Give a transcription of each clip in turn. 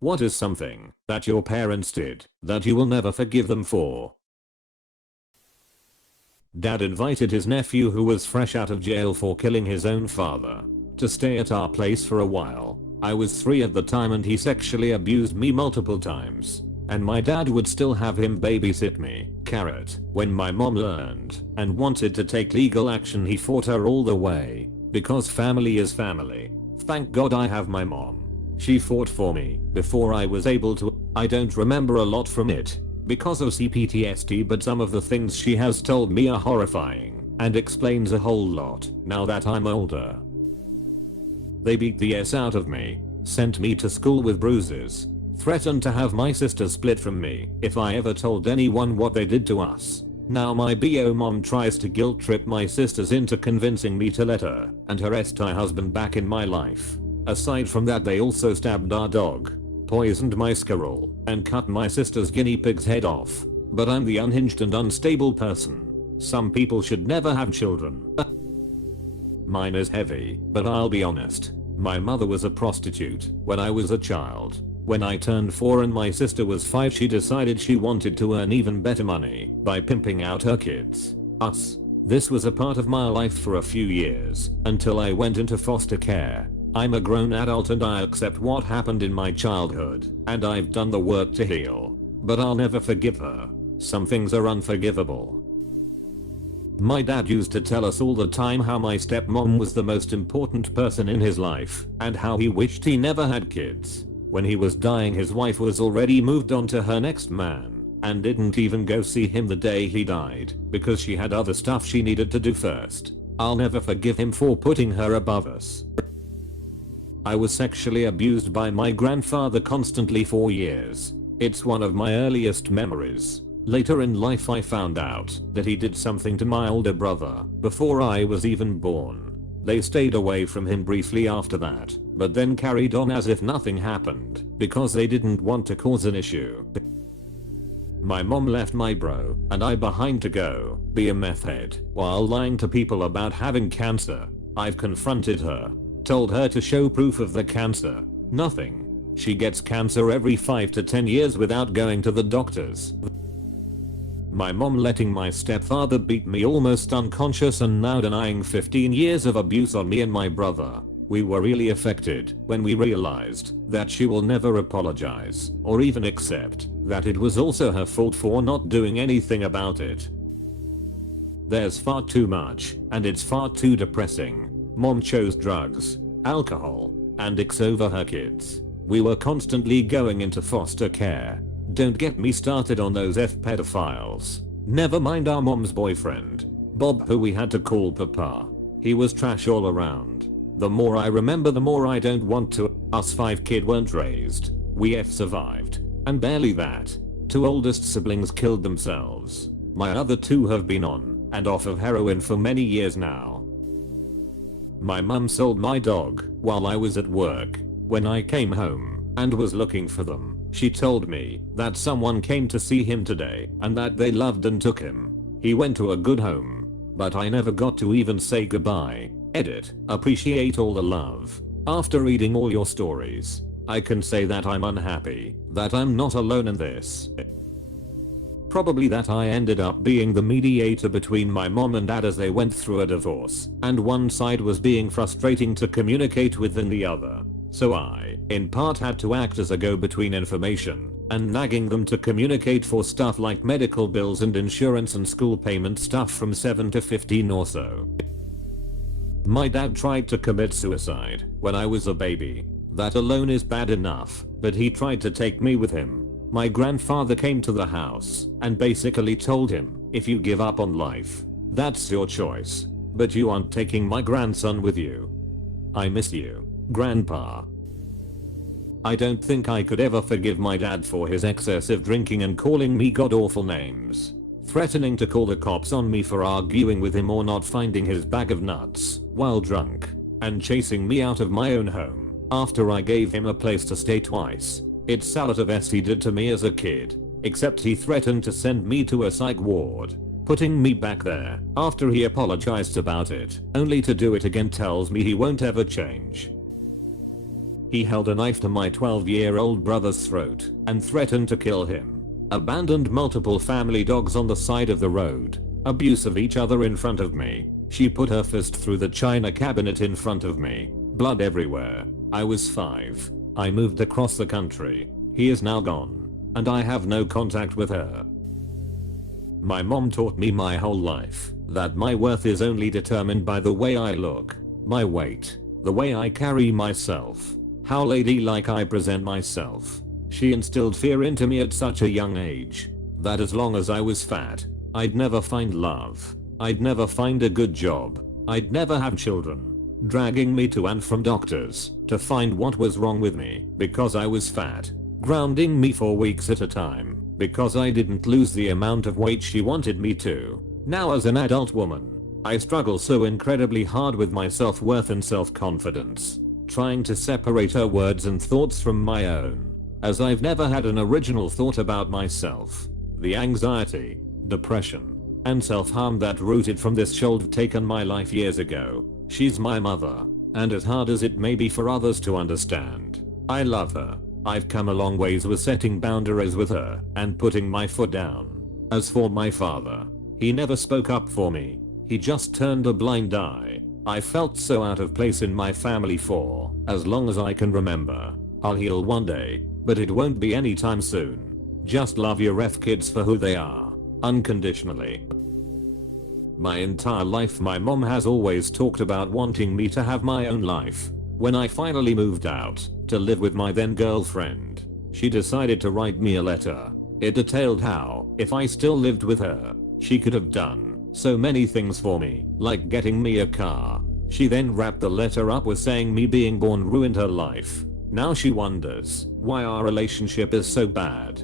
What is something that your parents did that you will never forgive them for? Dad invited his nephew, who was fresh out of jail for killing his own father, to stay at our place for a while. I was 3 at the time and he sexually abused me multiple times. And my dad would still have him babysit me. Carrot. When my mom learned and wanted to take legal action, he fought her all the way. Because family is family. Thank God I have my mom. She fought for me before I was able to. I don't remember a lot from it because of CPTSD, but some of the things she has told me are horrifying and explains a whole lot now that I'm older. They beat the S out of me, sent me to school with bruises, threatened to have my sister split from me if I ever told anyone what they did to us. Now my BO mom tries to guilt trip my sisters into convincing me to let her and her STI husband back in my life. Aside from that, they also stabbed our dog, poisoned my squirrel, and cut my sister's guinea pig's head off. But I'm the unhinged and unstable person. Some people should never have children. Mine is heavy, but I'll be honest. My mother was a prostitute when I was a child. When I turned 4 and my sister was 5, she decided she wanted to earn even better money by pimping out her kids. Us. This was a part of my life for a few years until I went into foster care. I'm a grown adult and I accept what happened in my childhood, and I've done the work to heal. But I'll never forgive her. Some things are unforgivable. My dad used to tell us all the time how my stepmom was the most important person in his life, and how he wished he never had kids. When he was dying, his wife was already moved on to her next man, and didn't even go see him the day he died, because she had other stuff she needed to do first. I'll never forgive him for putting her above us. I was sexually abused by my grandfather constantly for years. It's one of my earliest memories. Later in life I found out that he did something to my older brother before I was even born. They stayed away from him briefly after that, but then carried on as if nothing happened because they didn't want to cause an issue. My mom left my bro and I behind to go be a meth head while lying to people about having cancer. I've confronted her, told her to show proof of the cancer. Nothing. She gets cancer every 5 to 10 years without going to the doctors. My mom letting my stepfather beat me almost unconscious and now denying 15 years of abuse on me and my brother. We were really affected when we realized that she will never apologize or even accept that it was also her fault for not doing anything about it. There's far too much, and it's far too depressing. Mom chose drugs, alcohol, and X over her kids. We were constantly going into foster care. Don't get me started on those pedophiles. Never mind our mom's boyfriend, Bob, who we had to call Papa. He was trash all around. The more I remember, the more I don't want to. Us 5 kids weren't raised. We survived. And barely that. 2 oldest siblings killed themselves. My other 2 have been on and off of heroin for many years now. My mum sold my dog while I was at work. When I came home and was looking for them, she told me that someone came to see him today and that they loved and took him. He went to a good home, but I never got to even say goodbye. Edit. Appreciate all the love. After reading all your stories, I can say that I'm unhappy that I'm not alone in this. Probably that I ended up being the mediator between my mom and dad as they went through a divorce, and one side was being frustrating to communicate with than the other. So I, in part, had to act as a go-between information and nagging them to communicate for stuff like medical bills and insurance and school payment stuff from 7 to 15 or so. My dad tried to commit suicide when I was a baby. That alone is bad enough, but he tried to take me with him. My grandfather came to the house and basically told him, if you give up on life, that's your choice, but you aren't taking my grandson with you. I miss you, Grandpa. I don't think I could ever forgive my dad for his excessive drinking and calling me god-awful names, threatening to call the cops on me for arguing with him or not finding his bag of nuts while drunk, and chasing me out of my own home after I gave him a place to stay twice. It's a lot of S he did to me as a kid, except he threatened to send me to a psych ward, putting me back there after he apologized about it, only to do it again. Tells me he won't ever change. He held a knife to my 12-year-old brother's throat and threatened to kill him. Abandoned multiple family dogs on the side of the road. Abuse of each other in front of me. She put her fist through the china cabinet in front of me. Blood everywhere. I was 5. I moved across the country. He is now gone. And I have no contact with her. My mom taught me my whole life that my worth is only determined by the way I look, my weight, the way I carry myself, how ladylike I present myself. She instilled fear into me at such a young age that as long as I was fat, I'd never find love. I'd never find a good job. I'd never have children. Dragging me to and from doctors to find what was wrong with me because I was fat. Grounding me for weeks at a time because I didn't lose the amount of weight she wanted me to. Now as an adult woman, I struggle so incredibly hard with my self-worth and self-confidence, trying to separate her words and thoughts from my own, as I've never had an original thought about myself. The anxiety, depression, and self-harm that rooted from this should have taken my life years ago. She's my mother, and as hard as it may be for others to understand, I love her. I've come a long ways with setting boundaries with her and putting my foot down. As for my father, he never spoke up for me. He just turned a blind eye. I felt so out of place in my family for as long as I can remember. I'll heal one day, but it won't be anytime soon. Just love your kids for who they are, unconditionally. My entire life my mom has always talked about wanting me to have my own life. When I finally moved out to live with my then girlfriend, she decided to write me a letter. It detailed how, if I still lived with her, she could have done so many things for me, like getting me a car. She then wrapped the letter up with saying me being born ruined her life. Now she wonders why our relationship is so bad.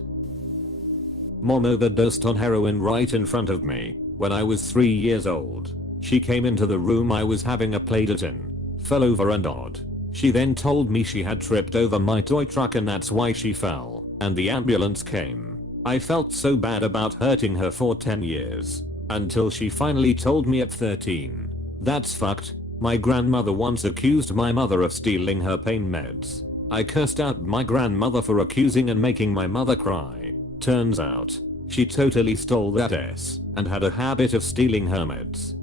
Mom overdosed on heroin right in front of me when I was 3 years old. She came into the room I was having a playdate in, fell over and died. She then told me she had tripped over my toy truck and that's why she fell, and the ambulance came. I felt so bad about hurting her for 10 years, until she finally told me at 13. That's fucked. My grandmother once accused my mother of stealing her pain meds. I cursed out my grandmother for accusing and making my mother cry. Turns out, she totally stole that S and had a habit of stealing her meds.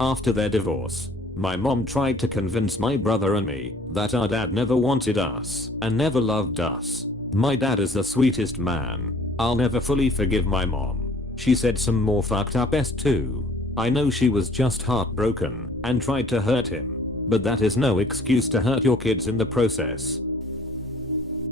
After their divorce, my mom tried to convince my brother and me that our dad never wanted us and never loved us. My dad is the sweetest man. I'll never fully forgive my mom. She said some more fucked up s too. I know she was just heartbroken and tried to hurt him, but that is no excuse to hurt your kids in the process.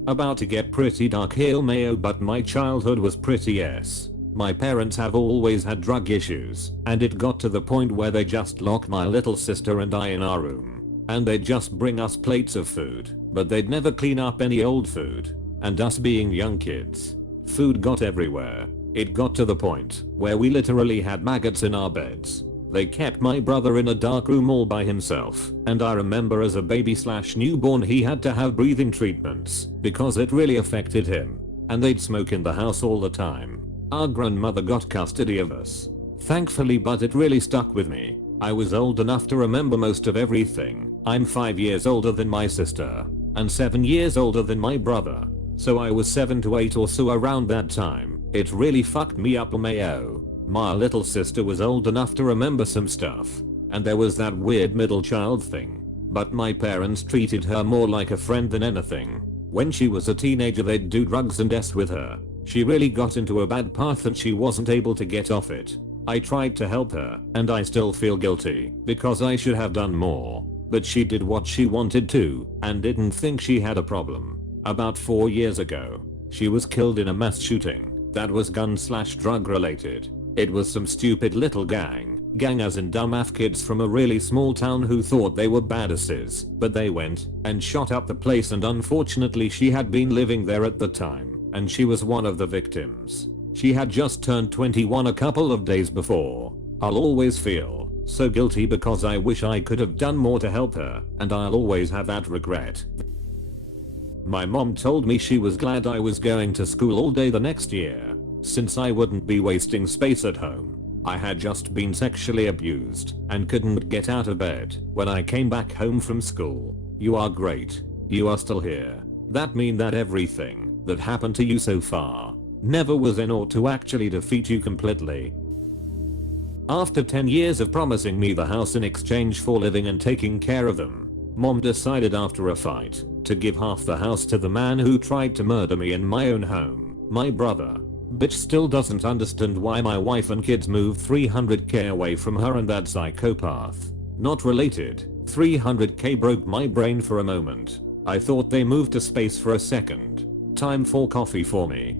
About to get pretty dark here, Mayo, but my childhood was pretty s. My parents have always had drug issues, and it got to the point where they just locked my little sister and I in our room, and they'd just bring us plates of food, but they'd never clean up any old food. And us being young kids, food got everywhere. It got to the point where we literally had maggots in our beds. They kept my brother in a dark room all by himself, and I remember as a baby/newborn he had to have breathing treatments because it really affected him, and they'd smoke in the house all the time. Our grandmother got custody of us, thankfully, but it really stuck with me. I was old enough to remember most of everything. I'm 5 years older than my sister, and 7 years older than my brother. So I was 7 to 8 or so around that time. It really fucked me up, Mayo. My little sister was old enough to remember some stuff, and there was that weird middle child thing. But my parents treated her more like a friend than anything. When she was a teenager they'd do drugs and s with her. She really got into a bad path and she wasn't able to get off it. I tried to help her, and I still feel guilty because I should have done more. But she did what she wanted to and didn't think she had a problem. About 4 years ago, she was killed in a mass shooting that was gun/drug related. It was some stupid little gang as in dumb Af kids from a really small town who thought they were badasses, but they went and shot up the place, and unfortunately she had been living there at the time, and she was one of the victims. She had just turned 21 a couple of days before. I'll always feel so guilty because I wish I could have done more to help her, and I'll always have that regret. My mom told me she was glad I was going to school all day the next year, since I wouldn't be wasting space at home. I had just been sexually abused and couldn't get out of bed when I came back home from school. You are great. You are still here. That mean that everything that happened to you so far never was in order to actually defeat you completely. After 10 years of promising me the house in exchange for living and taking care of them, mom decided after a fight to give half the house to the man who tried to murder me in my own home, my brother. Bitch still doesn't understand why my wife and kids moved 300k away from her and that psychopath. Not related. 300k broke my brain for a moment. I thought they moved to space for a second. Time for coffee for me.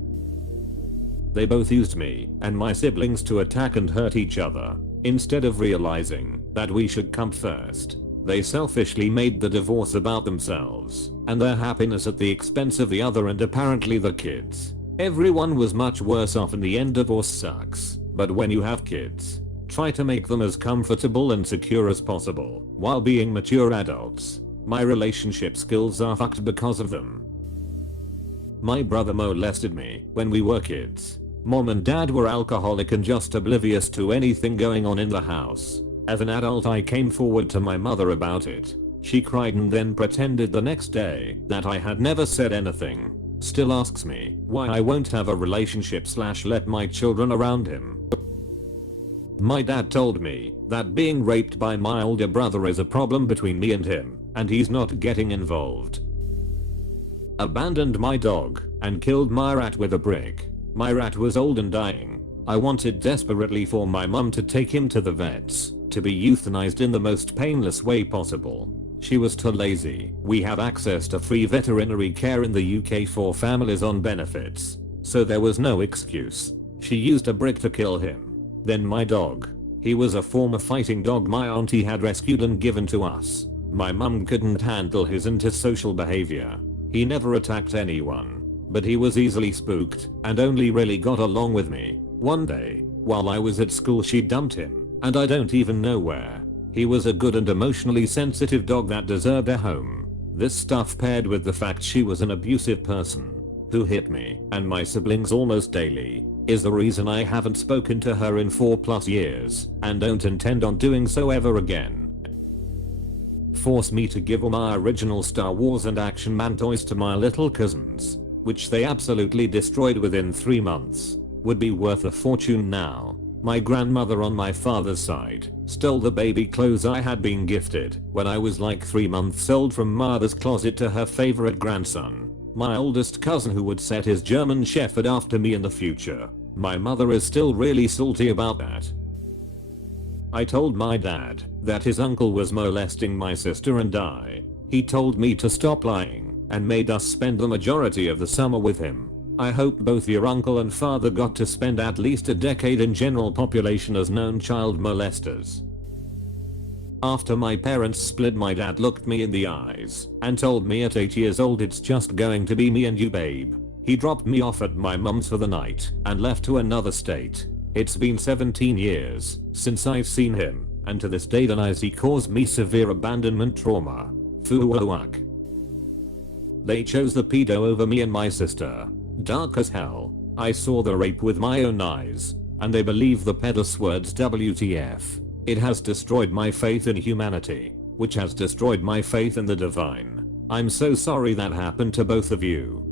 They both used me and my siblings to attack and hurt each other. Instead of realizing that we should come first, they selfishly made the divorce about themselves and their happiness at the expense of the other and apparently the kids. Everyone was much worse off in the end. Divorce sucks, but when you have kids, try to make them as comfortable and secure as possible while being mature adults. My relationship skills are fucked because of them. My brother molested me when we were kids. Mom and dad were alcoholic and just oblivious to anything going on in the house. As an adult I came forward to my mother about it. She cried and then pretended the next day that I had never said anything. Still asks me why I won't have a relationship / let my children around him. My dad told me that being raped by my older brother is a problem between me and him, and he's not getting involved. Abandoned my dog and killed my rat with a brick. My rat was old and dying. I wanted desperately for my mum to take him to the vets to be euthanized in the most painless way possible. She was too lazy. We have access to free veterinary care in the UK for families on benefits, so there was no excuse. She used a brick to kill him. Then my dog. He was a former fighting dog my auntie had rescued and given to us. My mum couldn't handle his antisocial behavior. He never attacked anyone, but he was easily spooked and only really got along with me. One day, while I was at school she dumped him, and I don't even know where. He was a good and emotionally sensitive dog that deserved a home. This stuff paired with the fact she was an abusive person who hit me and my siblings almost daily is the reason I haven't spoken to her in 4+ years and don't intend on doing so ever again. Force me to give all my original Star Wars and Action Man toys to my little cousins, which they absolutely destroyed within 3 months, would be worth a fortune now. My grandmother on my father's side stole the baby clothes I had been gifted when I was like 3 months old from mother's closet to her favorite grandson, my oldest cousin who would set his German Shepherd after me in the future. My mother is still really salty about that. I told my dad that his uncle was molesting my sister and I. He told me to stop lying and made us spend the majority of the summer with him. I hope both your uncle and father got to spend at least a decade in general population as known child molesters. After my parents split, my dad looked me in the eyes and told me at 8 years old it's just going to be me and you, babe. He dropped me off at my mum's for the night and left to another state. It's been 17 years since I've seen him, and to this day he caused me severe abandonment trauma. Fuck. They chose the pedo over me and my sister. Dark as hell. I saw the rape with my own eyes, and they believe the pedo's words. WTF. It has destroyed my faith in humanity, which has destroyed my faith in the divine. I'm so sorry that happened to both of you.